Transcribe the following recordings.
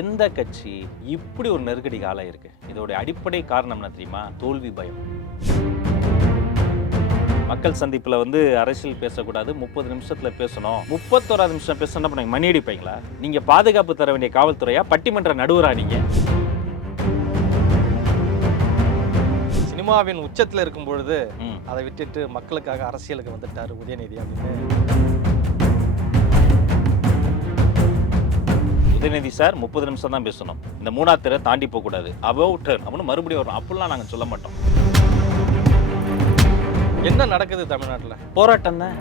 எந்த கட்சி இப்படி ஒரு நெருக்கடி காலம் இருக்கு? இதோட அடிப்படை காரணம் என்ன தெரியுமா? தோல்வி பயம். மக்கள் சந்திப்புல வந்து அரசியல் பேசக்கூடாது. முப்பது நிமிஷத்துல பேசணும். முப்பத்தோராது நிமிஷம் பேசணும் என்ன பண்ணுங்க மணி அடிப்பீங்களா? நீங்க பாதுகாப்பு தர வேண்டிய காவல்துறையா? பட்டிமன்ற நடுவரா நீங்க? சினிமாவின் உச்சத்தில் இருக்கும் பொழுது. அதை விட்டுட்டு மக்களுக்காக அரசியலுக்கு வந்துட்டார் உதயநிதி அப்படின்னு. உதயநிதி சார் முப்பது நிமிஷம் தான் பேசணும். இந்த மூணாவது திரை தாண்டி போகக்கூடாது. அபவ் டர்ன் அப்படின்னு மறுபடியும் வரும் அப்படிலாம் நாங்கள் சொல்ல மாட்டோம். என்ன நடக்குது தமிழ்நாட்டில்? போராட்டம் தான்.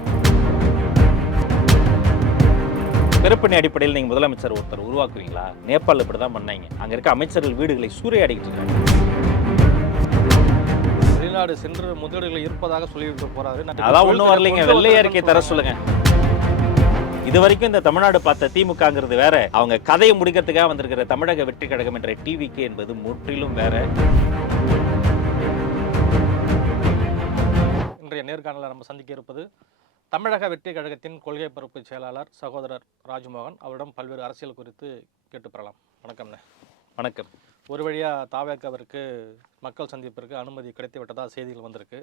பிறப்பினை அடிப்படையில் நீங்க முதலமைச்சர் ஒருத்தர் உருவாக்குவீங்களா? நேபாள் இப்படி தான் பண்ணாங்க. அங்க இருக்க அமைச்சர்கள் வீடுகளை சூறையாடிக்கிட்டு இருக்காங்க. வெளிநாடு சென்று முதலீடுகள் இருப்பதாக சொல்லிட்டு போறாரு. அதான் ஒண்ணும் வரலைங்க. கொண்டு வெள்ளை வந்திருக்கேன்னு அறிக்கை தர சொல்லுங்க. இது வரைக்கும் இந்த தமிழ்நாடு பார்த்த திமுகங்கிறது வேற. அவங்க கதையை முடிக்கிறதுக்காக வந்திருக்கிற தமிழக வெற்றி கழகம் என்ற டிவிக்கு என்பது முற்றிலும் வேற. இன்றைய நேர்காணலில் நம்ம சந்திக்க இருப்பது தமிழக வெற்றி கழகத்தின் கொள்கை பரப்பு செயலாளர் சகோதரர் ராஜ்மோகன். அவரிடம் பல்வேறு அரசியல் குறித்து கேட்டு பெறலாம் வணக்கம்ண்ணே. வணக்கம். ஒரு வழியாக தாவேக்காவிற்கு மக்கள் சந்திப்பிற்கு அனுமதி கிடைத்து விட்டதா செய்திகள் வந்திருக்கு.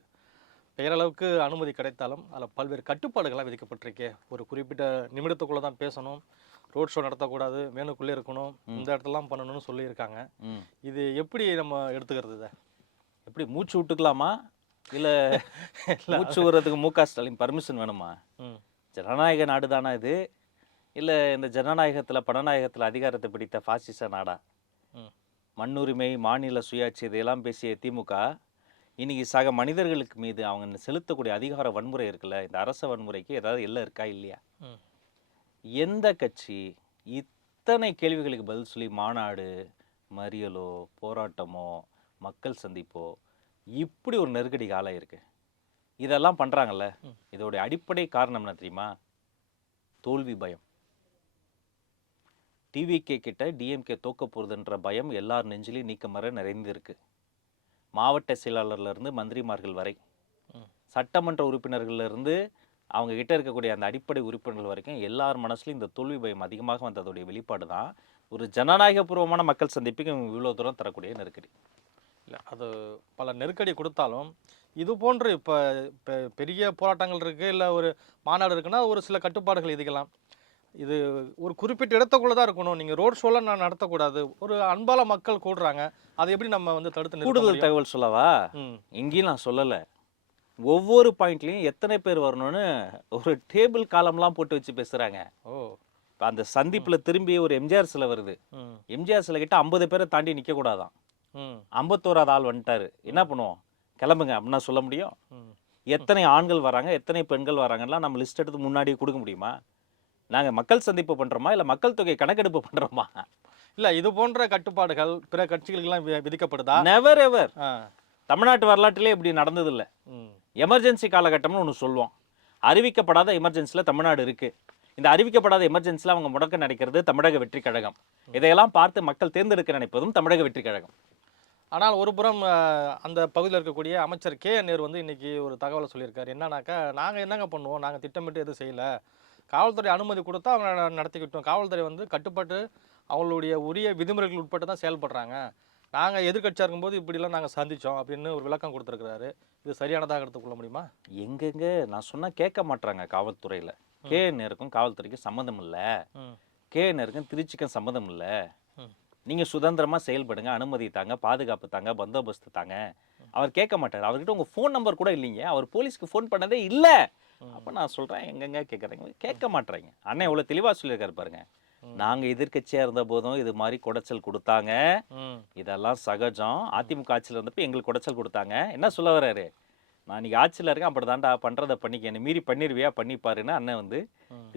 பெயரளவுக்கு அனுமதி கிடைத்தாலும் அதில் பல்வேறு கட்டுப்பாடுகள்லாம் விதிக்கப்பட்டிருக்கே. ஒரு குறிப்பிட்ட நிமிடத்துக்குள்ளே தான் பேசணும். ரோட் ஷோ நடத்தக்கூடாது மேனுக்குள்ளே இருக்கணும் இந்த இடத்துலலாம் பண்ணணும்னு சொல்லியிருக்காங்க. இது எப்படி நம்ம எடுத்துக்கிறது இதை? எப்படி மூச்சு விட்டுக்கலாமா? இல்ல மூச்சு விடுறதுக்கு மு க ஸ்டாலின் பர்மிஷன் வேணுமா? ஜனநாயக நாடு தானா இது? இல்ல இந்த ஜனநாயகத்துல பணநாயகத்துல அதிகாரத்தை பிடித்த பாசிச நாடா. மண்ணுரிமை மாநில சுயாட்சி இதையெல்லாம் பேசிய திமுக இன்னைக்கு சக மனிதர்களுக்கு மீது அவங்க செலுத்தக்கூடிய அதிகார வன்முறை இருக்குல்ல இந்த அரச வன்முறைக்கு ஏதாவது எல்லாம் இருக்கா இல்லையா. எந்த கட்சி இத்தனை கேள்விகளுக்கு பதில் சொல்லி மாநாடு மறியலோ போராட்டமோ மக்கள் சந்திப்போ இப்படி ஒரு நெருக்கடி காலம் இருக்கு. இதெல்லாம் பண்றாங்கல்ல. ம். இதோட அடிப்படை காரணம் என்ன தெரியுமா? தோல்வி பயம். டிவிகே கிட்ட டிஎம்கே தோக்க போகுதுன்ற பயம் எல்லார் நெஞ்சிலையும் நீக்கமர நிறைந்திருக்கு. மாவட்ட செயலாளர்ல இருந்து மந்திரிமார்கள் வரை. சட்டமன்ற உறுப்பினர்கள்ல இருந்து அவங்க கிட்ட இருக்கக்கூடிய அந்த அடிப்படை உறுப்பினர்கள் வரைக்கும் எல்லார் மனசுலையும் இந்த தோல்வி பயம் அதிகமாக வந்ததோடைய வெளிப்பாடு தான். ஒரு ஜனநாயகபூர்வமான மக்கள் சந்திப்புக்கு இவ்வளோ தூரம் தரக்கூடிய நெருக்கடி. இல்லை அது பல நெருக்கடி கொடுத்தாலும் இது போன்று இப்போ பெரிய போராட்டங்கள் இருக்குது இல்லை ஒரு மாநாடு இருக்குன்னா ஒரு சில கட்டுப்பாடுகள் விதிக்கலாம். இது ஒரு குறிப்பிட்ட இடத்துக்குள்ளே தான் இருக்கணும். நீங்கள் ரோட் ஷோலாம் நான் நடத்தக்கூடாது. ஒரு அன்பால மக்கள் கூடுறாங்க. அதை எப்படி நம்ம வந்து தடுத்து கூடுதல்? தகவல் சொல்லவா? ம். எங்கேயும் நான் சொல்லலை. ஒவ்வொரு பாயிண்ட்லையும் எத்தனை பேர் வரணும்னு ஒரு டேபிள் காலம்லாம் போட்டு வச்சு பேசுகிறாங்க ஓ. இப்போ அந்த சந்திப்பில் திரும்பி ஒரு எம்ஜிஆர் சிலை வருது. எம்ஜிஆர் சிலை கிட்ட ஐம்பது பேரை தாண்டி நிற்கக்கூடாதான் ஐம்பத்தோராது ஆள் வந்துட்டாரு. என்ன பண்ணுவோம்? கிளம்புங்க அப்படின்னா சொல்ல முடியும்? எத்தனை ஆண்கள் வராங்க எத்தனை பெண்கள் வராங்கலாம் நம்ம லிஸ்ட் எடுத்து முன்னாடியே கொடுக்க முடியுமா? நாங்கள் மக்கள் சந்திப்பு பண்ணுறோமா இல்லை மக்கள் தொகை கணக்கெடுப்பு பண்ணுறோமா இல்லை இது போன்ற கட்டுப்பாடுகள் பிற கட்சிகளுக்கெல்லாம் விதிக்கப்படுதா? நெவர் எவர் தமிழ்நாட்டு வரலாற்றிலே இப்படி நடந்ததில்லை. எமர்ஜென்சி காலகட்டம்னு ஒன்று சொல்லுவோம். அறிவிக்கப்படாத எமர்ஜென்சியில் தமிழ்நாடு இருக்குது இந்த அறிவிக்கப்படாத எமர்ஜென்சியில் அவங்க முடக்க நினைக்கிறது தமிழக வெற்றி கழகம். இதையெல்லாம் பார்த்து மக்கள் தேர்ந்தெடுக்க நினைப்பதும் தமிழக வெற்றி கழகம். ஆனால் ஒரு புறம் அந்த பகுதியில் இருக்கக்கூடிய அமைச்சர் கே. நேரு வந்து இன்னைக்கு ஒரு தகவலை சொல்லியிருக்காரு. என்னன்னாக்கா நாங்கள் என்னங்க பண்ணுவோம்? நாங்கள் திட்டமிட்டு எதுவும் செய்யலை. காவல்துறை அனுமதி கொடுத்தா அவங்க நடத்திக்கிட்டோம். காவல்துறை வந்து கட்டுப்பாட்டு அவங்களுடைய உரிய விதிமுறைகள் உட்பட்டு தான் செயல்படுறாங்க. நாங்கள் எதிர்க்கட்சியாக இருக்கும்போது இப்படிலாம் நாங்கள் சந்தித்தோம் அப்படின்னு ஒரு விளக்கம் கொடுத்துருக்காரு இது சரியானதாக எடுத்துக்கொள்ள முடியுமா? எங்கெங்க? நான் சொன்னா கேட்க மாட்றாங்க காவல்துறையில். கே நேருக்கும் காவல்துறைக்கும் சம்மந்தம் இல்லை. கே நேருக்கும் திருச்சிக்கும் சம்மந்தம் இல்லை. ம். நீங்க சுதந்திரமா செயல்படுங்க. அனுமதி தாங்க பாதுகாப்பு தாங்க பந்தோபஸ்து தாங்க. அவர் கேட்க மாட்டார். அவர்கிட்ட உங்க ஃபோன் நம்பர் கூட இல்லைங்க. அவர் போலீஸ்க்கு ஃபோன் பண்ணதே இல்லை. அப்ப நான் சொல்றேன் எங்கெங்க கேட்குறீங்க கேட்க மாட்றாங்க. அண்ணன் எவ்வளவு தெளிவா சொல்லியிருக்காரு பாருங்க. நாங்க எதிர்க்கட்சியா இருந்த போதும் இது மாதிரி குடைச்சல் கொடுத்தாங்க. இதெல்லாம் சகஜம். அதிமுக ஆட்சியில் இருந்தப்ப எங்களுக்கு குடைச்சல் கொடுத்தாங்க. என்ன சொல்ல வர்றாரு? நான் இன்னைக்கு ஆட்சியில் இருக்கேன் அப்படி தாண்டா பண்ணுறதை பண்ணிக்க. என்னை மீறி பண்ணிருவியா? பண்ணிப்பாருன்னு அண்ணன் வந்து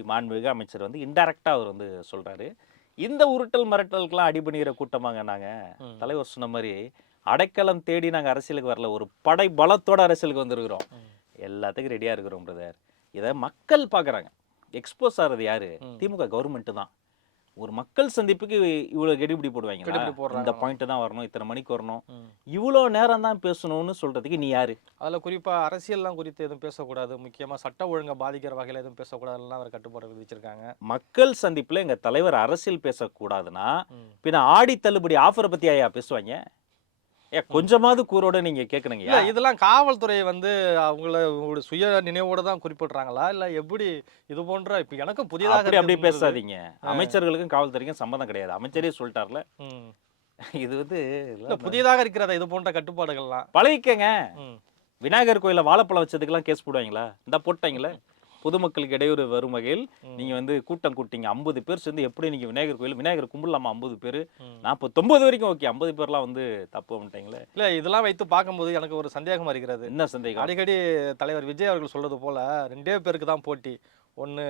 மாண்புமிகு அமைச்சர் வந்து இன்டெரக்டாக அவர் வந்து சொல்றாரு. இந்த உருட்டல் மிரட்டலுக்கெல்லாம் அடிபணிகிற கூட்டமாங்க நாங்க. ம். தலைவர் சொன்ன மாதிரி அடைக்கலம் தேடி நாங்க அரசியலுக்கு வரல. ஒரு படை பலத்தோட அரசியலுக்கு வந்திருக்கிறோம். எல்லாத்துக்கும் ரெடியா இருக்கிறோம் பிரதர் இதை மக்கள் பார்க்கறாங்க. எக்ஸ்போஸ் ஆகிறது யாரு. திமுக கவர்மெண்ட் தான். ஒரு மக்கள் சந்திப்புக்கு இவ்வளவு கெடிபிடி போடுவாங்க. இந்த பாயிண்ட் தான் வரணும் இத்தனை மணிக்கு வரணும். இவ்வளோ நேரம் தான் பேசணும்னு சொல்றதுக்கு நீ யாரு? அதுல குறிப்பா அரசியல்லாம் குறித்து எதுவும் பேசக்கூடாது. முக்கியமா சட்ட ஒழுங்கை பாதிக்கிற வகையில எதுவும் பேசக்கூடாதுலாம் அவர் கட்டுப்பாடு விதிச்சிருக்காங்க. மக்கள் சந்திப்புல எங்க தலைவர் அரசியல் பேசக்கூடாதுன்னா. பின்ன ஆடி தள்ளுபடி ஆஃபரை பத்தி ஐயா பேசுவாங்க? ஏ கொஞ்சமாவது கூரோட நீங்க கேட்கணுங்க இல்ல இதெல்லாம் காவல்துறை வந்து அவங்கள உங்களுடைய சுய நினைவோட தான் குறிப்பிடுறாங்களா? இல்ல எப்படி இது போன்ற இப்ப எனக்கும் புதிதாக அப்படி. பேசாதீங்க. அமைச்சர்களுக்கும் காவல்துறைக்கும் சம்மந்தம் கிடையாது. அமைச்சரே சொல்லிட்டார்ல. இது வந்து இல்ல புதியதாக இருக்கிறதா இது போன்ற கட்டுப்பாடுகள்லாம். பழகிக்கங்க. விநாயகர் கோயில வாழைப்பழம் வச்சதுக்கெல்லாம் கேஸ் போடுவாங்களா? இந்த போட்டாங்களே. பொதுமக்களுக்கு இடையூறு வரும் வகையில் ம். நீங்க வந்து கூட்டம் கூட்டிங்க. ஐம்பது பேர் சேர்ந்து எப்படி நீங்க விநாயகர் கோயில் விநாயகர் கும்பிடலாமா ஐம்பது பேர்? ம். நாற்பத்தொன்பது வரைக்கும் ஓகே ஐம்பது பேர்லாம் வந்து தப்பு பண்ணிட்டாங்களே இல்ல இதெல்லாம் வைத்து பார்க்கும்போது எனக்கு ஒரு சந்தேகமா இருக்கிறது என்ன சந்தேகம்? அடிக்கடி தலைவர் விஜய் அவர்கள் சொல்றது போல ரெண்டே பேருக்கு தான் போட்டி. ஒன்று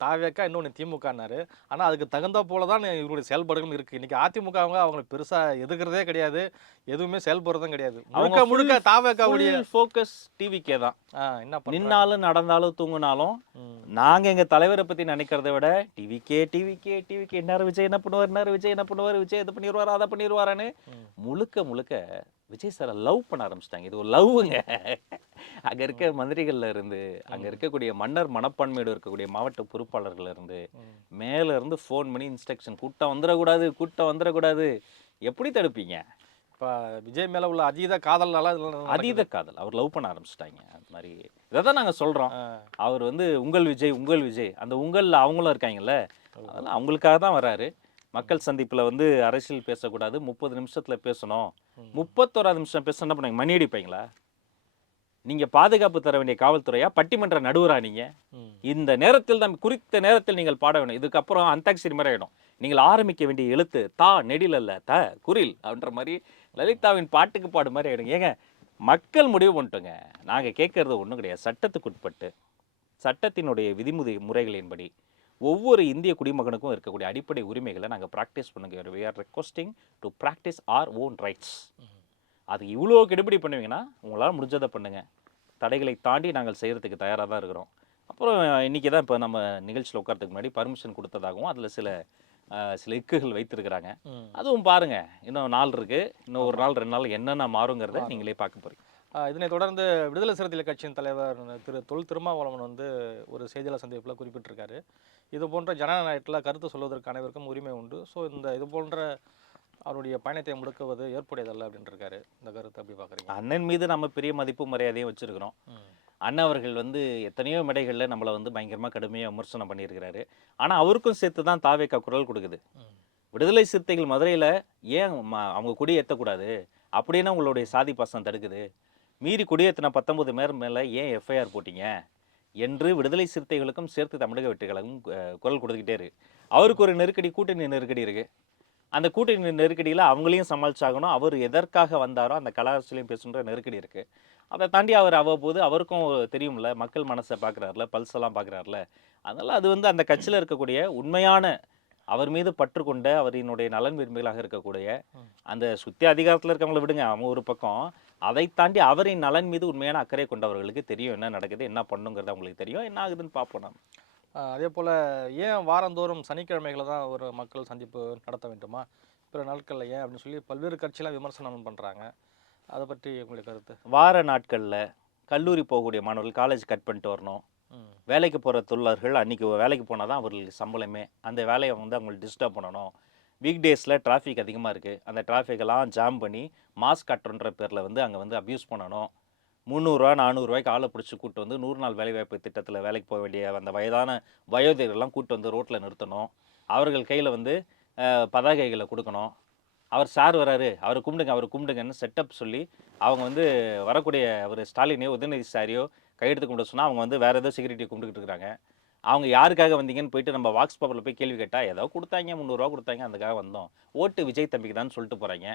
தாவேக்கா இன்னொன்று திமுகனாரு ஆனால் அதுக்கு தகுந்த போல தான் இவங்களுடைய செயல்பாடுகளும் இருக்கு. இன்னைக்கு அதிமுக அவங்க அவங்களை பெருசா எதுக்குறதே கிடையாது. எதுவுமே செயல்படுறதும் கிடையாது. முழுக்க முழுக்க தாவேக்காவுடைய ஃபோக்கஸ் டிவிக்கே தான். என்ன? நின்னாலும் நடந்தாலும் தூங்குனாலும் ம், நாங்க எங்க தலைவரை பத்தி நினைக்கிறத விட டிவிக்கே டிவிக்கே டிவிக்கே என்ன விஜய் என்ன பண்ணுவார் என்ன விஜய் என்ன பண்ணுவார் விஜய் இதை பண்ணிடுவார் அதை பண்ணிடுவாரான்னு. முழுக்க முழுக்க விஜய் சாரை லவ் பண்ண ஆரம்பிச்சிட்டாங்க. இது ஒரு லவ்வுங்க. அங்க இருக்க மந்திரிகள்ல இருந்து அங்க இருக்கக்கூடிய மன்னர் மனப்பான்மையோடு இருக்கக்கூடிய மாவட்ட பொறுப்பாளர்கள்ல இருந்து. மேல இருந்து ஃபோன் பண்ணி இன்ஸ்ட்ரக்ஷன் கூட்டம் வந்துடக்கூடாது கூட்டம் வந்துடக்கூடாது. எப்படி தடுப்பீங்க? இப்ப விஜய் மேல உள்ள அதீத காதல்னால. அதீத காதல். அவர் லவ் பண்ண ஆரம்பிச்சிட்டாங்க. அந்த மாதிரி இதை தான் நாங்கள் சொல்கிறோம் அவர் வந்து உங்கள் விஜய் உங்கள் விஜய். அந்த உங்கள்ல அவங்களும் இருக்காங்கல்ல? அதெல்லாம் அவங்களுக்காக தான் வராரு. மக்கள் சந்திப்பில் வந்து அரசியல் பேசக்கூடாது. முப்பது நிமிஷத்தில் பேசணும். ம். நிமிஷம் பேச என்ன பண்ணுங்க மணி அடிப்பீங்களா? நீங்கள் பாதுகாப்பு தர வேண்டிய காவல்துறையா? பட்டிமன்ற நடுவரா நீங்கள். இந்த நேரத்தில் தான் குறித்த நேரத்தில் நீங்கள் பாட வேணும். இதுக்கப்புறம் அந்தாக்ஷரி மாதிரி ஆயிடும். நீங்கள் ஆரம்பிக்க வேண்டிய எழுத்து தா நெடில் அல்ல த குரில் அப்படின்ற மாதிரி லலிதாவின் பாட்டுக்கு பாடு மாதிரி ஆயிடுங்க ஏங்க மக்கள் முடிவு பண்ணிட்டோங்க. நாங்கள் கேட்கறது ஒன்றும் கிடையாது. சட்டத்துக்கு உட்பட்டு சட்டத்தினுடைய விதிமுறை முறைகளின்படி ஒவ்வொரு இந்திய குடிமகனுக்கும் இருக்கக்கூடிய அடிப்படை உரிமைகளை நாங்கள் ப்ராக்டிஸ் பண்ணுங்க. We are requesting to practice our own rights அது இவ்வளோ கெடுபிடி பண்ணுவீங்கன்னா உங்களால் முடிஞ்சதை பண்ணுங்க. தடைகளை தாண்டி நாங்கள் செய்கிறதுக்கு தயாராக தான் இருக்கிறோம். அப்புறம் இன்றைக்கி தான் இப்போ நம்ம நிகழ்ச்சியில் உட்காரத்துக்கு முன்னாடி பர்மிஷன் கொடுத்ததாகவும் அதில் சில சில இக்குகள் வைத்திருக்கிறாங்க. அதுவும் பாருங்க. இன்னும் நாள் இருக்கு. இன்னும் ஒரு நாள் ரெண்டு நாள் என்னென்ன மாறுங்கிறத நீங்களே பார்க்க போறீங்க. ஆ, இதனைத் தொடர்ந்து விடுதலை சிறுத்தைகள் கட்சியின் தலைவர் திரு தொல் திருமாவளவன் வந்து ஒரு செய்தியாளர் சந்திப்பில் குறிப்பிட்டிருக்காரு. இது போன்ற ஜனநாயகத்தில் கருத்து சொல்வதற்கு அனைவருக்கும் உரிமை உண்டு. ஸோ இந்த இது போன்ற அவருடைய பயணத்தை முடுக்குவது ஏற்புடையதல்ல அப்படின்னு இருக்காரு இந்த கருத்தை எப்படி பார்க்குறீங்க அண்ணன் மீது நம்ம பெரிய மதிப்பு மரியாதையும் வச்சிருக்கிறோம். அண்ணன் அவர்கள் வந்து எத்தனையோ மேடைகளில் நம்மளை வந்து பயங்கரமாக கடுமையாக விமர்சனம் பண்ணியிருக்கிறாரு. ஆனால் அவருக்கும் சேர்த்து தான் தாவேக்கா குரல் கொடுக்குது. விடுதலை சிறுத்தைகள் மதுரையில் ஏன் அவங்க கொடி ஏற்றக்கூடாது அப்படின்னா உங்களுடைய சாதி பாசம் தடுக்குது. மீறி கொடியேற்றின பத்தொன்பது பேர் மேலே ஏன் எஃப்ஐஆர் போட்டீங்க? என்று விடுதலை சிறுத்தைகளுக்கும் சேர்த்து தமிழக வெற்றிகளும் குரல் கொடுத்துக்கிட்டே இருக்கு. அவருக்கு ஒரு நெருக்கடி கூட்டணி நெருக்கடி இருக்கு. அந்த கூட்டணி நெருக்கடியில் அவங்களையும் சமாளிச்சாகணும். அவர் எதற்காக வந்தாரோ அந்த கலாச்சாரம் பேசுன்ற நெருக்கடி இருக்கு. அதை தாண்டி அவர் அவ்வப்போது அவருக்கும் தெரியும்ல மக்கள் மனசை பார்க்குறாருல பல்ஸ் எல்லாம் பார்க்குறாருல அதனால அது வந்து அந்த கட்சியில் இருக்கக்கூடிய உண்மையான அவர் மீது பற்று கொண்ட அவரினுடைய நலன் விரும்பிகளாக இருக்கக்கூடிய. அந்த சுத்தி அதிகாரத்தில் இருக்கவங்கள விடுங்க. அவங்க ஒரு பக்கம் அதை தாண்டி அவரின் நலன் மீது உண்மையான அக்கறை கொண்டவர்களுக்கு தெரியும் என்ன நடக்குது என்ன பண்ணுங்கிறது அவங்களுக்கு தெரியும் என்ன ஆகுதுன்னு பார்ப்போம் நாம். அதே போல் ஏன் வாரந்தோறும் சனிக்கிழமைகளை தான் ஒரு மக்கள் சந்திப்பு நடத்த வேண்டுமா? பிற நாட்களில் ஏன் அப்படின்னு சொல்லி பல்வேறு கட்சியெலாம் விமர்சனம் பண்ணுறாங்க அதை பற்றி உங்களுடைய கருத்து? வார நாட்களில் கல்லூரி போகக்கூடிய மாணவர்கள் காலேஜ் கட் பண்ணிட்டு வரணும். வேலைக்கு போகிற தொழிலாளர்கள் அன்றைக்கி வேலைக்கு போனால் தான் அவர்களுக்கு சம்பளமே. அந்த வேலையை வந்து அவங்களுக்கு டிஸ்டர்ப் பண்ணணும். வீக் டேஸில் டிராஃபிக் அதிகமாக இருக்குது அந்த டிராஃபிக்கெல்லாம் ஜாம் பண்ணி மாஸ்க் கட்டுறன்ற பேரில் வந்து அங்கே வந்து அப்யூஸ் பண்ணணும். முந்நூறுரூவா நானூறுரூவாய்க்கு ஆளை பிடிச்சி கூட்டு வந்து நூறு நாள் வேலைவாய்ப்பு திட்டத்தில் வேலைக்கு போக வேண்டிய அந்த வயதான வயோதிகர்கள்லாம் கூட்டு வந்து ரோட்டில் நிறுத்தணும். அவர்கள் கையில் வந்து பதாகைகளை கொடுக்கணும். அவர் சார் வராரு அவர் கும்பிடுங்க அவர் கும்பிடுங்கன்னு செட்டப் சொல்லி அவங்க வந்து வரக்கூடிய அவர் ஸ்டாலினையோ உதயநிதி சாரியோ கையெடுத்து கும்பிட சொன்னால் அவங்க வந்து வேறு ஏதோ செக்யூரிட்டியை கும்பிட்டுக்கிட்டு இருக்கிறாங்க அவங்க யாருக்காக வந்தீங்கன்னு போயிட்டு நம்ம வாக்ஸ் பேப்பரில் போய் கேள்வி கேட்டால் ஏதோ கொடுத்தாங்க முந்நூறுரூவா கொடுத்தாங்க அதுக்காக வந்தோம். ஓட்டு விஜய் தம்பிக்கு தான் சொல்லிட்டு போகிறாங்க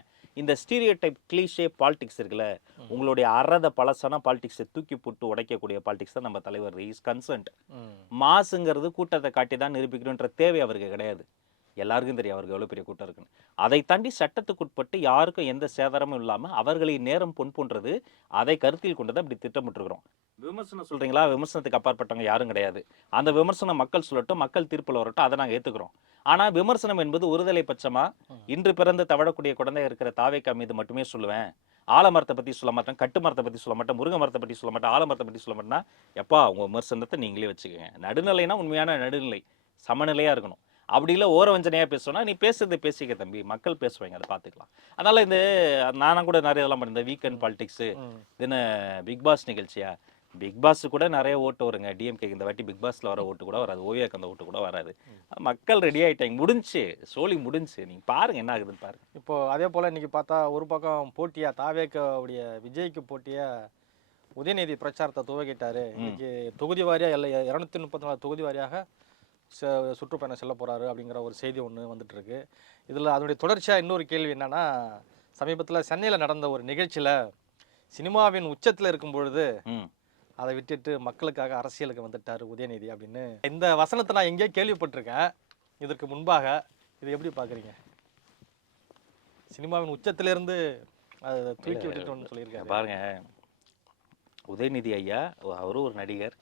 இந்த ஸ்டீரியோ டைப் கிளீஷே பாலிடிக்ஸ் இருக்குல்ல உங்களுடைய அறத பழசான பாலிடிக்ஸை தூக்கி போட்டு உடைக்கக்கூடிய பாலிடிக்ஸ் தான் நம்ம தலைவர். இஸ் கன்சர்ன்ட் மாசுங்கிறது கூட்டத்தை காட்டி தான் நிரூபிக்கணுன்ற தேவை அவருக்கு கிடையாது. எல்லாருக்கும் தெரியும் அவருக்கு எவ்வளோ பெரிய கூட்டம் இருக்குன்னு. அதை தாண்டி சட்டத்துக்குட்பட்டு யாருக்கும் எந்த சேதாரமும் இல்லாமல் அவர்களை நேரம் பொன் போன்றது அதை கருத்தில் கொண்டதை அப்படி இப்படி விமர்சனம் சொல்கிறீங்களா விமர்சனத்துக்கு அப்பாற்பட்டவங்க யாரும் கிடையாது. அந்த விமர்சனம் மக்கள் சொல்லட்டும் மக்கள் தீர்ப்பில் வரட்டும் அதை நாங்கள் ஏற்றுக்கிறோம் ஆனால் விமர்சனம் என்பது ஒருதலை பட்சமாக இன்று பிறந்து தவழக்கூடிய குழந்தை இருக்கிற தாவேக்கா மீது மட்டுமே சொல்லுவேன். ஆலமரத்தை பற்றி சொல்ல மாட்டேன் கட்டு மரத்தை பற்றி சொல்ல மாட்டேன் முருங்கை மரத்தை பற்றி சொல்ல மாட்டேன் ஆலமரத்தை பற்றி சொல்ல மாட்டேன்னா எப்பா உங்கள் விமர்சனத்தை நீங்களே வச்சுக்கோங்க. நடுநிலைனா உண்மையான நடுநிலை சமநிலையாக இருக்கணும். அப்படி இல்லை ஓர வஞ்சனையாக பேசணும்னா நீ பேசுறது பேசிக்க தம்பி. மக்கள் பேசுவாங்க அதை பார்த்துக்கலாம் அதனால இந்த நானும் கூட நிறைய இதெல்லாம் பண்ணியிருந்தேன் வீக்கெண்ட் பாலிடிக்ஸு. இதுன்னு பிக் பாஸ் நிகழ்ச்சியா? பிக் பாஸ் கூட நிறைய ஓட்டு வருங்க. டிஎம்கே இந்த வாட்டி பிக் பாஸ்ல வர ஓட்டு கூட வராது. ஓவியாக்கு அந்த ஓட்டு கூட வராது. மக்கள் ரெடி ஆயிட்டாங்க. முடிஞ்சு. சோலி முடிஞ்சு. நீங்க பாருங்க என்ன ஆகுதுன்னு பாருங்க. இப்போ அதே போல் இன்னைக்கு பார்த்தா ஒரு பக்கம் போட்டியா தாவேக்கவுடைய விஜய்க்கு போட்டியா உதயநிதி பிரச்சாரத்தை துவக்கிட்டாரு. இன்னைக்கு தொகுதி வாரியாக இல்லை இரநூத்தி முப்பத்தி நாலு தொகுதி வாரியாக சுற்றுப்பயணம் செல்ல போறாரு அப்படிங்கிற ஒரு செய்தி ஒன்று வந்துட்டு இருக்கு இதில் அதனுடைய தொடர்ச்சியாக இன்னொரு கேள்வி என்னன்னா சமீபத்தில் சென்னையில் நடந்த ஒரு நிகழ்ச்சியில் சினிமாவின் உச்சத்தில் இருக்கும் பொழுது அதை விட்டுட்டு மக்களுக்காக அரசியலுக்கு வந்துட்டாரு உதயநிதி அப்படின்னு. இந்த வசனத்தை நான் எங்கேயோ கேள்விப்பட்டிருக்கேன். இதற்கு முன்பாக இது எப்படி பார்க்குறீங்க சினிமாவின் உச்சத்திலிருந்து அதை தூக்கி விட்டுட்டோம்னு சொல்லியிருக்காரு. பாருங்க உதயநிதி ஐயா அவரும் ஒரு நடிகர்.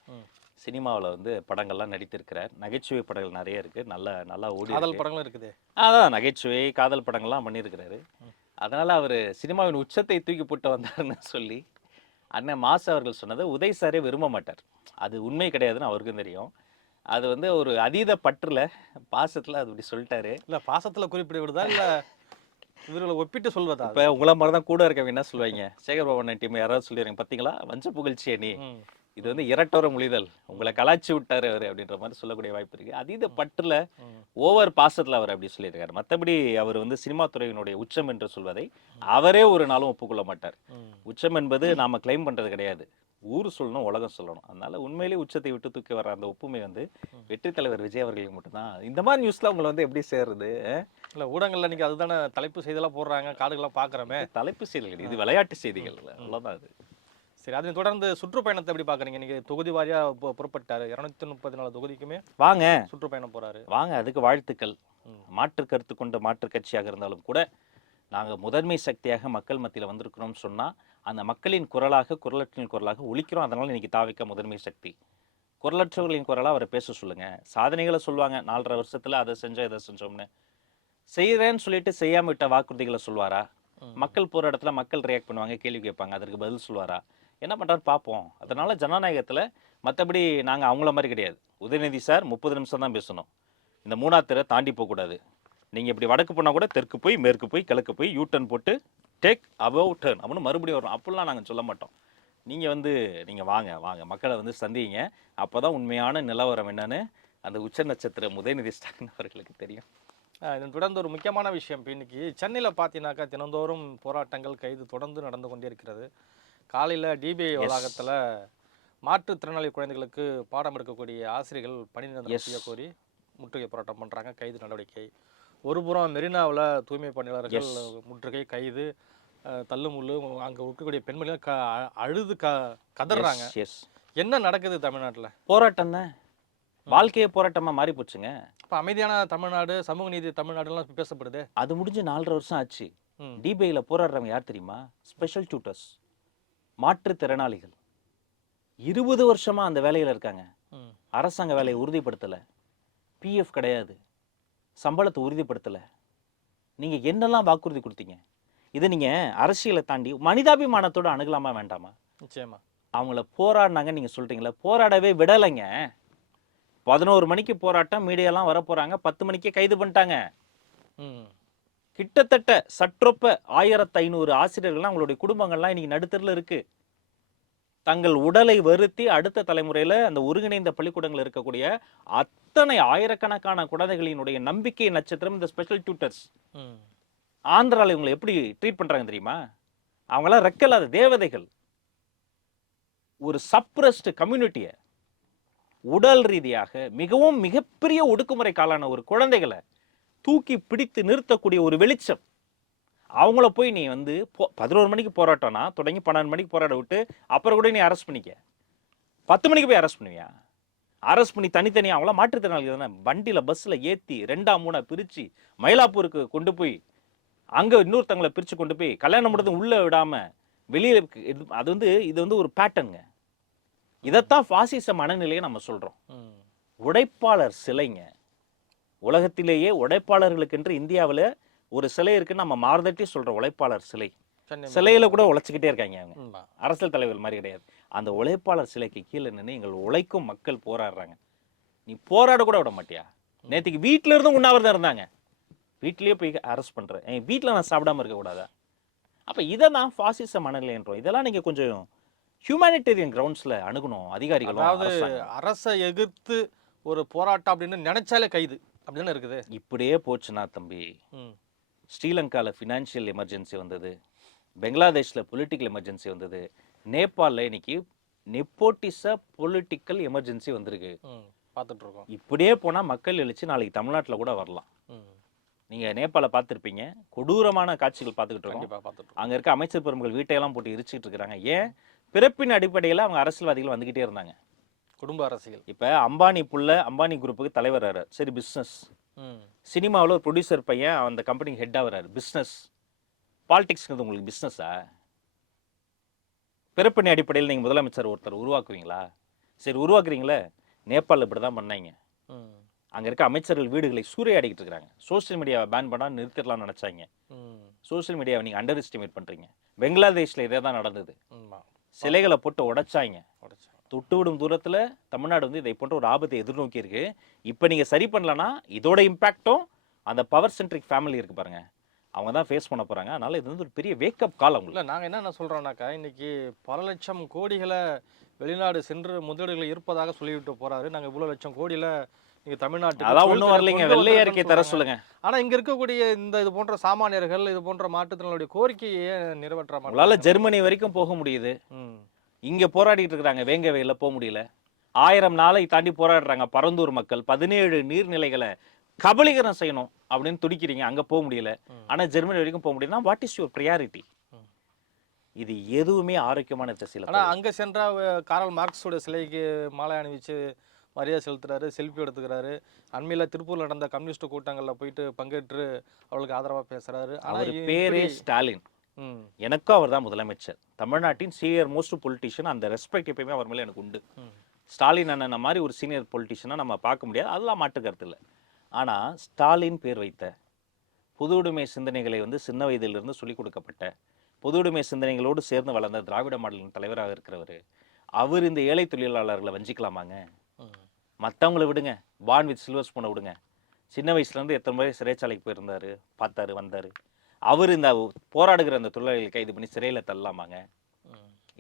சினிமாவில் வந்து படங்கள்லாம் நடித்திருக்கிறார். நகைச்சுவை படங்கள் நிறைய இருக்கு. நல்ல நல்லா ஓடி காதல். படங்களும் இருக்குது. அதான் நகைச்சுவை காதல் படங்கள்லாம் பண்ணியிருக்கிறாரு. அதனால அவர் சினிமாவின் உச்சத்தை தூக்கி போட்டு வந்தாருன்னு சொல்லி அண்ணன் மாசு அவர்கள் சொன்னதை உதய் சாரே விரும்ப மாட்டார். அது உண்மை கிடையாதுன்னு அவருக்கும் தெரியும். அது வந்து ஒரு அதீத பற்றுல பாசத்துல அது இப்படி சொல்லிட்டாரு. இல்ல பாசத்துல குறிப்பிட விடுதா இல்ல இவர்களை ஒப்பிட்டு சொல்வதா? இப்ப உங்களை மாதிரி தான் கூட இருக்கவங்க என்ன சொல்லுவாங்க? சேகர் பாபன் டீம் யாராவது சொல்லிடுறாங்க. பாத்தீங்களா? வஞ்ச புகழ்ச்சி அணி ம். இது வந்து இரட்டோர மொழிதல். உங்களை கலாச்சி விட்டாரு அவர் அப்படின்ற மாதிரி சொல்லக்கூடிய வாய்ப்பு இருக்கு. அதீத பற்றுல. ஓவர் பாசத்துல அவர் அப்படி சொல்லியிருக்காரு. மத்தபடி அவர் வந்து சினிமா துறையினுடைய உச்சம் என்று சொல்வதை அவரே ஒரு நாளும் ஒப்புக்கொள்ள மாட்டார். உச்சம் என்பது நாம கிளைம் பண்றது கிடையாது. ஊர் சொல்லணும் உலகம் சொல்லணும். அதனால உண்மையிலேயே உச்சத்தை விட்டு தூக்கி வர அந்த ஒப்புமை வந்து வெற்றி தலைவர் விஜய் அவர்களுக்கு மட்டும்தான். இந்த மாதிரி நியூஸ்ல உங்களை வந்து எப்படி சேருது? இல்ல ஊடகங்கள்ல இன்னைக்கு அதுதானே தலைப்பு செய்தியெல்லாம் போடுறாங்க காடுகள்லாம் பாக்குறோமே. தலைப்பு செய்திகள் இது விளையாட்டு செய்திகள். அவ்வளவுதான் அது. சரி அதனை தொடர்ந்து சுற்றுப்பயணத்தை எப்படி பாக்குறீங்க இன்னைக்கு தொகுதி வாரியா பு- புறப்பட்டாரு. இருநூத்தி முப்பத்தி நாலு தொகுதிக்குமே வாங்க. சுற்றுப்பயணம் போறாரு. வாங்க அதுக்கு வாழ்த்துக்கள். மாற்று கருத்து கொண்ட மாற்று கட்சியாக இருந்தாலும் கூட நாங்கள் முதன்மை சக்தியாக மக்கள் மத்தியில் வந்திருக்கிறோம்னு சொன்னால் அந்த மக்களின் குரலாக குரலற்றின் குரலாக ஒழிக்கிறோம் அதனால இன்னைக்கு தாவிக்க முதன்மை சக்தி. குரலற்றவர்களின் குரலாக அவரை பேச சொல்லுங்க. சாதனைகளை சொல்லுவாங்க. நாலரை வருஷத்துல அதை செஞ்சோம் இதை செஞ்சோம்னு. செய்கிறேன்னு சொல்லிட்டு செய்யாம விட்ட வாக்குறுதிகளை சொல்வாரா. மக்கள் போற இடத்துல மக்கள் ரியாக்ட் பண்ணுவாங்க கேள்வி கேட்பாங்க. அதற்கு பதில் சொல்வாரா என்ன பண்ணுறாரு பார்ப்போம் அதனால் ஜனநாயகத்தில் மற்றபடி நாங்கள் அவங்கள மாதிரி கிடையாது. உதயநிதி சார் முப்பது நிமிஷம் தான் பேசணும். இந்த மூணாத்திரை தாண்டி போகக்கூடாது நீங்கள் இப்படி வடக்கு போனால் கூட தெற்கு போய் மேற்கு போய் கிழக்கு போய் யூ டர்ன் போட்டு டேக் அபவ் டர்ன் அப்படின்னு மறுபடியும் வரும் அப்படிலாம் நாங்கள் சொல்ல மாட்டோம். நீங்கள் வந்து நீங்கள் வாங்க வாங்க. மக்களை வந்து சந்திங்க. அப்பதான் உண்மையான நிலவரம் என்னன்னு அந்த உச்ச நட்சத்திரம் உதயநிதி ஸ்டாலின் அவர்களுக்கு தெரியும். இதன் தொடர்ந்து ஒரு முக்கியமான விஷயம். இப்போ இன்னைக்கு சென்னையில் பார்த்தீங்கன்னாக்கா தினந்தோறும் போராட்டங்கள் கைது தொடர்ந்து நடந்து கொண்டே இருக்கிறது. காலையில் டிபிஐ வளாகத்தில் மாற்றுத்திறனாளி குழந்தைகளுக்கு பாடம் எடுக்கக்கூடிய ஆசிரியர்கள் பணி நிரந்தரம். செய்ய கோரி முற்றுகை போராட்டம் பண்ணுறாங்க கைது நடவடிக்கை. ஒரு புறம் மெரினாவில் தூய்மை பணியாளர்கள் முற்றுகை கைது தள்ளுமுள்ளு அங்கே இருக்கக்கூடிய பெண்மணிகள் க அழுது க கதறாங்க. என்ன நடக்குது தமிழ்நாட்டில்? போராட்டம் தான் வாழ்க்கையே போராட்டமா மாறி போச்சுங்க. இப்போ அமைதியான தமிழ்நாடு சமூக நீதி தமிழ்நாடுலாம் பேசப்படுது. அது முடிஞ்சு நாலரை வருஷம் ஆச்சு. ம். டிபிஐல போராடுறவங்க யார் தெரியுமா? ஸ்பெஷல் டியூட்டர்ஸ் மாற்றுத்திறனாளிகள் இருபது வருஷமா அந்த வேலையில இருக்காங்க. அரசாங்க வேலையை உறுதிப்படுத்தல. பிஎஃப் கிடையாது. சம்பளத்தை உறுதிப்படுத்தல. நீங்க என்னெல்லாம் வாக்குறுதி கொடுத்தீங்க? இதை நீங்க அரசியலை தாண்டி மனிதாபிமானத்தோட அணுகலாமா வேண்டாமா? நிச்சயமா. அவங்கள போராடினாங்க நீங்க சொல்றீங்களா. போராடவே விடலைங்க. பதினோரு மணிக்கு போராட்டம் மீடியாலாம் வர போறாங்க பத்து மணிக்கே கைது பண்ணிட்டாங்க. ம். கிட்டத்தட்ட சற்றொப்ப ஆயிரத்து ஐநூறு ஆசிரியர்கள்லாம் அவங்களுடைய குடும்பங்கள்லாம் இன்னைக்கு நடுத்தரில் இருக்கு. தங்கள் உடலை வருத்தி அடுத்த தலைமுறையில அந்த ஒருங்கிணைந்த பள்ளிக்கூடங்கள் இருக்கக்கூடிய அத்தனை ஆயிரக்கணக்கான குழந்தைகளினுடைய நம்பிக்கை நட்சத்திரம் இந்த ஸ்பெஷல் டியூட்டர்ஸ் ம். ஆந்திரால இவங்களை எப்படி ட்ரீட் பண்றாங்க தெரியுமா? அவங்களாம் ரெக்கலாத தேவதைகள். ஒரு சப்ரஸ்ட் கம்யூனிட்டியை உடல் ரீதியாக மிகவும் மிகப்பெரிய ஒடுக்குமுறைக்காலான ஒரு குழந்தைகளை தூக்கி பிடித்து நிறுத்தக்கூடிய ஒரு வெளிச்சம். அவங்கள போய் நீ வந்து போ- பதினோரு மணிக்கு போராட்டம்னா தொடங்கி பன்னெண்டு மணிக்கு போராட விட்டு அப்புறம் கூட நீ அரெஸ்ட் பண்ணிக்க. பத்து மணிக்கு போய் அரெஸ்ட் பண்ணுவியா? அரெஸ்ட் பண்ணி தனித்தனியாக அவங்களாம் மாற்றுத்திறனாளிகள் தானே? வண்டியில் பஸ்ஸில் ஏற்றி ரெண்டா மூணா பிரித்து மயிலாப்பூருக்கு கொண்டு போய் அங்கே இன்னொருத்தவங்களை பிரித்து கொண்டு போய் கல்யாணம் பண்ணுறது உள்ளே விடாமல் வெளியே இது அது வந்து இது வந்து ஒரு பேட்டர்னுங்க இதைத்தான் பாசிச மனநிலையை நம்ம சொல்கிறோம். உடைப்பாளர் சிலைங்க. உலகத்திலேயே உடைப்பாளர்களுக்கென்று இந்தியாவில் ஒரு சிலை இருக்குன்னு நம்ம மாறுதட்டி சொல்ற உழைப்பாளர் சிலை. சிலையில கூட உழைச்சிக்கிட்டே இருக்காங்க அவங்க. அரசியல் தலைவர் மாதிரி கிடையாது. அந்த உழைப்பாளர் சிலைக்கு கீழே நின்று எங்கள் உழைக்கும் மக்கள் போராடுறாங்க. நீ போராட கூட விட மாட்டியா? நேற்றுக்கு வீட்டில இருந்தும் உண்ணாவிரதம் இருந்தாங்க. வீட்லயே போய் அரெஸ்ட் பண்றேன். என் வீட்டில் நான் சாப்பிடாம இருக்க கூடாதா? அப்ப இதை தான் பாசிச மனநிலைன்றோம். இதெல்லாம் நீங்க கொஞ்சம் ஹியூமானிட்டேரியன் கிரவுண்ட்ஸ்ல அணுகணும். அதிகாரிகளும் அதாவது. அரசை எதிர்த்து ஒரு போராட்டம் அப்படின்னு நினைச்சாலே கைது. அப்படின்னு இருக்குது? இப்படியே போச்சுன்னா தம்பி. ம். ஸ்ரீலங்கால ஃபினான்ஷியல் எமர்ஜென்சி வந்தது. பெங்களாதேஷ்ல பொலிட்டிக்கல் எமர்ஜென்சி வந்தது. நேபாளில் இன்னைக்கு நெப்போட்டிச பொலிட்டிக்கல் எமர்ஜென்சி வந்திருக்கு. பார்த்துட்டு இருக்கோம் இப்படியே போனா மக்கள் எழுச்சி நாளைக்கு தமிழ்நாட்டுல கூட வரலாம். ம். நீங்க நேபாள பார்த்திருப்பீங்க. கொடூரமான காட்சிகள் பார்த்துக்கிட்டு இருக்கோம். அங்க இருக்க அமைச்சர் பெருமக்கள் வீட்டையெல்லாம் போட்டு எரிச்சிட்டு இருக்காங்க ஏன்? பிறப்பின் அடிப்படையில அவங்க அரசியல்வாதிகள் வந்துகிட்டே இருந்தாங்க. குடும்ப அரசியல். இப்ப அம்பானி புள்ள அம்பானி குரூப்புக்கு தலைவர் சரி பிசினஸ் ம். சினிமாவில் ஒரு ப்ரொடியூசர் பையன் அந்த கம்பெனிக்கு ஹெட்டாக வர்றாரு பிஸ்னஸ் பாலிடிக்ஸ்ங்கிறது உங்களுக்கு பிஸ்னஸா பிறப்பின் அடிப்படையில் நீங்கள் முதலமைச்சர் ஒருத்தர் உருவாக்குவீங்களா? சரி உருவாக்குறீங்களே. நேபாளில் இப்படி தான் பண்ணாங்க. அங்கே இருக்க அமைச்சர்கள் வீடுகளை சூறையாடிக்கிட்டு இருக்கிறாங்க. சோஷியல் மீடியாவை பேன் பண்ணால் நிறுத்திடலாம்னு நினச்சாங்க. ம். சோஷியல் மீடியாவை நீங்கள் அண்டர் எஸ்டிமேட் பண்ணுறீங்க பெங்களாதேஷில் இதே தான் நடந்தது. சிலைகளை போட்டு உடைச்சாங்க. உடைச்சாங்க. தொட்டு விடும் தூரத்தில் தமிழ்நாடு வந்து இதை போன்ற ஒரு ஆபத்தை எதிர்நோக்கி இருக்கு இப்போ நீங்கள் சரி பண்ணலன்னா இதோட இம்பாக்டும் அந்த பவர் சென்ட்ரிக் ஃபேமிலி இருக்கு பாருங்க. அவங்க தான் ஃபேஸ் பண்ண போறாங்க. அதனால இது வந்து ஒரு பெரிய வேக்கப் கால் அவங்களுக்கு. இல்ல நாங்க என்ன சொல்றோம்னாக்கா இன்னைக்கு பல லட்சம் கோடிகளை வெளிநாடு சென்று முதலீடுகள் இருப்பதாக சொல்லிவிட்டு போறாரு. நாங்க இவ்வளவு லட்சம் கோடியில நீங்க தமிழ்நாட்டுக்கு அதான் ஒன்றும் வரலைங்க. கொண்டு வெள்ளை வந்திருக்கோம்னு அறிக்கை தர. சொல்லுங்க. ஆனா இங்க இருக்கக்கூடிய இந்த இது போன்ற சாமானியர்கள் இது போன்ற மாற்றுத்திறனுடைய கோரிக்கையை நிறைவேற்ற மாட்டாங்க ஜெர்மனி வரைக்கும் போக முடியுது. இங்க போராடிட்டு இருக்கிறாங்க வேங்க வெயில போக முடியல. ஆயிரம் நாளை தாண்டி போராடுறாங்க பரந்தூர் மக்கள். பதினேழு நீர்நிலைகளை கபலீகரம் செய்யணும் அப்படின்னு துடிக்கிறீங்க அங்க போக முடியல. ம். ஆனா ஜெர்மனி வரைக்கும் போக முடியுதுன்னா வாட் இஸ் யுவர் ப்ரியாரிட்டி. இது எதுவுமே ஆரோக்கியமான திசையில் ஆனா அங்க சென்றா அஹ், காரல் மார்க்ஸோட சிலைக்கு மாலை அணிவிச்சு மரியாதை செலுத்துறாரு செல்ஃபி எடுத்துக்கிறாரு. அண்மையில திருப்பூர்ல நடந்த கம்யூனிஸ்ட் கூட்டங்கள்ல போயிட்டு பங்கேற்று அவளுக்கு ஆதரவா பேசுறாரு. அவர் பேரே ஸ்டாலின். எனக்கும் அவர் தான் முதலமைச்சர். தமிழ்நாட்டின் சீனியர் மோஸ்ட் பொலிட்டிஷியன் அந்த ரெஸ்பெக்ட் எப்பயுமே அவர் மேலே எனக்கு உண்டு. ஸ்டாலின் அண்ணன் மாதிரி ஒரு சீனியர் பொலிட்டிஷியனை நம்ம பார்க்க முடியாது. அதெல்லாம் கருத்து இல்லை. ஆனால் ஸ்டாலின் பேர் வைத்த பொது உடைமை சிந்தனைகளை வந்து சின்ன வயதிலிருந்து சொல்லிக் கொடுக்கப்பட்ட பொது உடைமை சிந்தனைகளோடு சேர்ந்து வளர்ந்த திராவிட மாடலின் தலைவராக இருக்கிறவர் அவர் இந்த ஏழை தொழிலாளர்களை வஞ்சிக்கலாமாங்க. மற்றவங்கள விடுங்க. பான் வித் சில்வர் ஸ்பூனை விடுங்க. சின்ன வயசுலேருந்து எத்தனை முறை சிறைச்சாலைக்கு போயிருந்தாரு பார்த்தாரு வந்தார். அவர் இந்த போராடுகிற அந்த தொழிலாளிகளை கைது பண்ணி சிறையில் தள்ளலாமாங்க.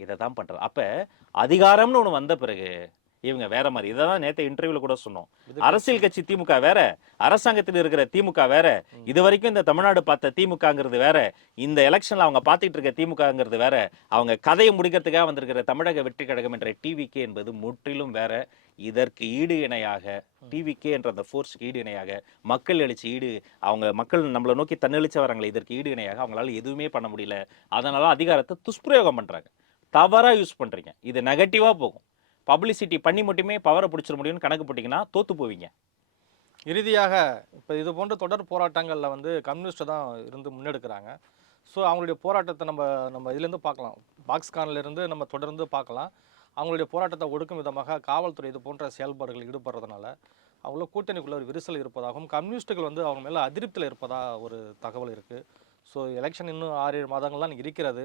இதை தான் பண்ணுறது அப்போ அதிகாரம்னு ஒன்று வந்த பிறகு இவங்க வேற மாதிரி இதை தான் நேற்று இன்டர்வியூல கூட சொன்னோம். அரசியல் கட்சி திமுக வேற அரசாங்கத்தில் இருக்கிற திமுக வேற இது வரைக்கும் இந்த தமிழ்நாடு பார்த்த திமுகங்கிறது வேற இந்த எலெக்ஷன்ல அவங்க பார்த்துட்டு இருக்க திமுகங்கிறது வேற அவங்க கதையை முடிக்கிறதுக்காக வந்திருக்கிற தமிழக வெற்றி கழகம் என்ற டிவிகே என்பது முற்றிலும் வேற. இதற்கு ஈடு இணையாக டிவிகே என்ற அந்த ஃபோர்ஸ்க்கு ஈடு இணையாக மக்கள் எழுச்சி ஈடு அவங்க மக்கள் நம்மளை நோக்கி தன்னெழுச்சி வராங்களே இதற்கு ஈடு இணையாக அவங்களால எதுவுமே பண்ண முடியல. அதனால அதிகாரத்தை துஷ்பிரயோகம் பண்ணுறாங்க தவறாக யூஸ் பண்ணுறீங்க இது நெகட்டிவாக போகும். பப்ளிசிட்டி பண்ணி மட்டுமே பவரை பிடிச்சிட முடியும்னு கணக்கு போட்டிங்கன்னா தோத்து போவீங்க. இறுதியாக இப்போ இது போன்ற தொடர் போராட்டங்களில் வந்து கம்யூனிஸ்ட் தான் இருந்து முன்னெடுக்கிறாங்க. ஸோ அவங்களுடைய போராட்டத்தை நம்ம நம்ம இதுலேருந்து பார்க்கலாம். பாக்ஸ்கான்லேருந்து நம்ம தொடர்ந்து பார்க்கலாம். அவங்களுடைய போராட்டத்தை ஒடுக்கும் விதமாக காவல்துறை இது போன்ற செயல்பாடுகள் ஈடுபடுறதுனால அவங்கள கூட்டணிக்குள்ள ஒரு விரிசல் இருப்பதாகவும் கம்யூனிஸ்ட்டுகள் வந்து அவங்க மேலே அதிருப்தியில் இருப்பதா ஒரு தகவல் இருக்குது ஸோ எலெக்ஷன் இன்னும் ஆறு ஏழு மாதங்கள்லாம் இருக்கிறது.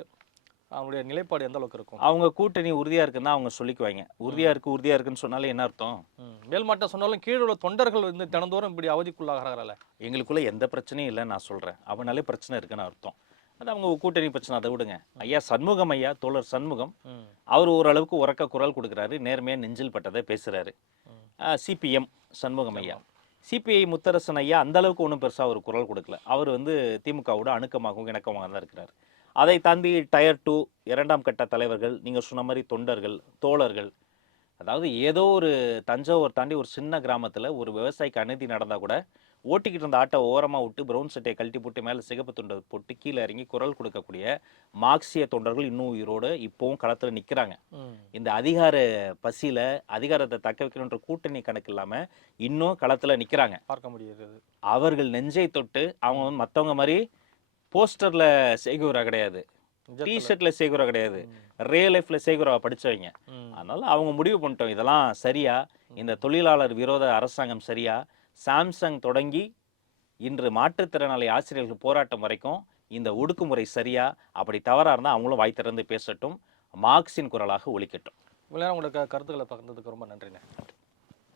அவங்களுடைய நிலைப்பாடு எந்த அளவுக்கு இருக்கும்? அவங்க கூட்டணி உறுதியா இருக்குன்னா அவங்க சொல்லிக்குவாங்க. உறுதியா இருக்கு உறுதியா இருக்குன்னு சொன்னாலே என்ன அர்த்தம். மேல்மட்ட சொன்னாலும் கீழே உள்ள தொண்டர்கள் வந்து தினந்தோறும் இப்படி அவதிக்குள்ளாகிறார்கள. எங்களுக்குள்ள எந்த பிரச்சனையும் இல்லைன்னு நான் சொல்றேன். அவனாலே பிரச்சனை இருக்குன்னு அர்த்தம். அது அவங்க கூட்டணி பிரச்சனை அதை விடுங்க. ஐயா சண்முகம் ஐயா தோழர் சண்முகம் அவர் ஓரளவுக்கு உறக்க குரல் கொடுக்குறாரு நேர்மையா நெஞ்சில் பட்டதை பேசுறாரு. ம். சிபிஎம் சண்முகம் ஐயா. சிபிஐ முத்தரசன் ஐயா அந்த அளவுக்கு ஒன்றும் பெருசா ஒரு குரல் கொடுக்கல. அவர் வந்து திமுகவோட அணுக்கமாகவும் இணக்கமாக தான் இருக்கிறார். அதை தாண்டி டயர் டூ இரண்டாம் கட்ட தலைவர்கள் நீங்க சொன்ன மாதிரி தொண்டர்கள் தோழர்கள் அதாவது ஏதோ ஒரு தஞ்சாவூர் தாண்டி ஒரு சின்ன கிராமத்துல ஒரு விவசாயிக்கு அநீதி நடந்தா கூட ஓட்டிக்கிட்டு இருந்த ஆட்டோ ஓரமாக விட்டு பிரவுன் சட்டையை கழட்டி போட்டு மேலே சிகப்பு துண்டை போட்டு கீழே இறங்கி குரல் கொடுக்கக்கூடிய மார்க்சிய தொண்டர்கள் இன்னும் உயிரோடு இப்போவும் களத்தில் நிற்கிறாங்க. இந்த அதிகார பசியில் அதிகாரத்தை தக்க வைக்கணுன்ற கூட்டணி கணக்கு இல்லாமல் இன்னும் களத்தில் நிற்கிறாங்க பார்க்க முடியுது அவர்கள் நெஞ்சை தொட்டு அவங்க வந்து மற்றவங்க மாதிரி போஸ்டரில் சேகுவரா கிடையாது. நிஜத்துல. டிஷர்ட்டில் சேகுவரா கிடையாது. ரியல் லைஃப்பில் சேகுவரா படித்தவங்க ம். அதனால அவங்க முடிவு பண்ணிட்டோம். இதெல்லாம் சரியா? இந்த தொழிலாளர் விரோத அரசாங்கம் சரியா? சாம்சங் தொடங்கி இன்று மாற்றுத்திறனாளி ஆசிரியர்கள் போராட்டம் வரைக்கும் இந்த ஒடுக்குமுறை சரியா அப்படி தவறா இருந்தால் அவங்களும் வாய் திறந்து பேசட்டும் மார்க்சின் குரலாக நேரம் உங்களுக்கு கருத்துக்களை பகிர்ந்ததுக்கு ரொம்ப நன்றிண்ணே.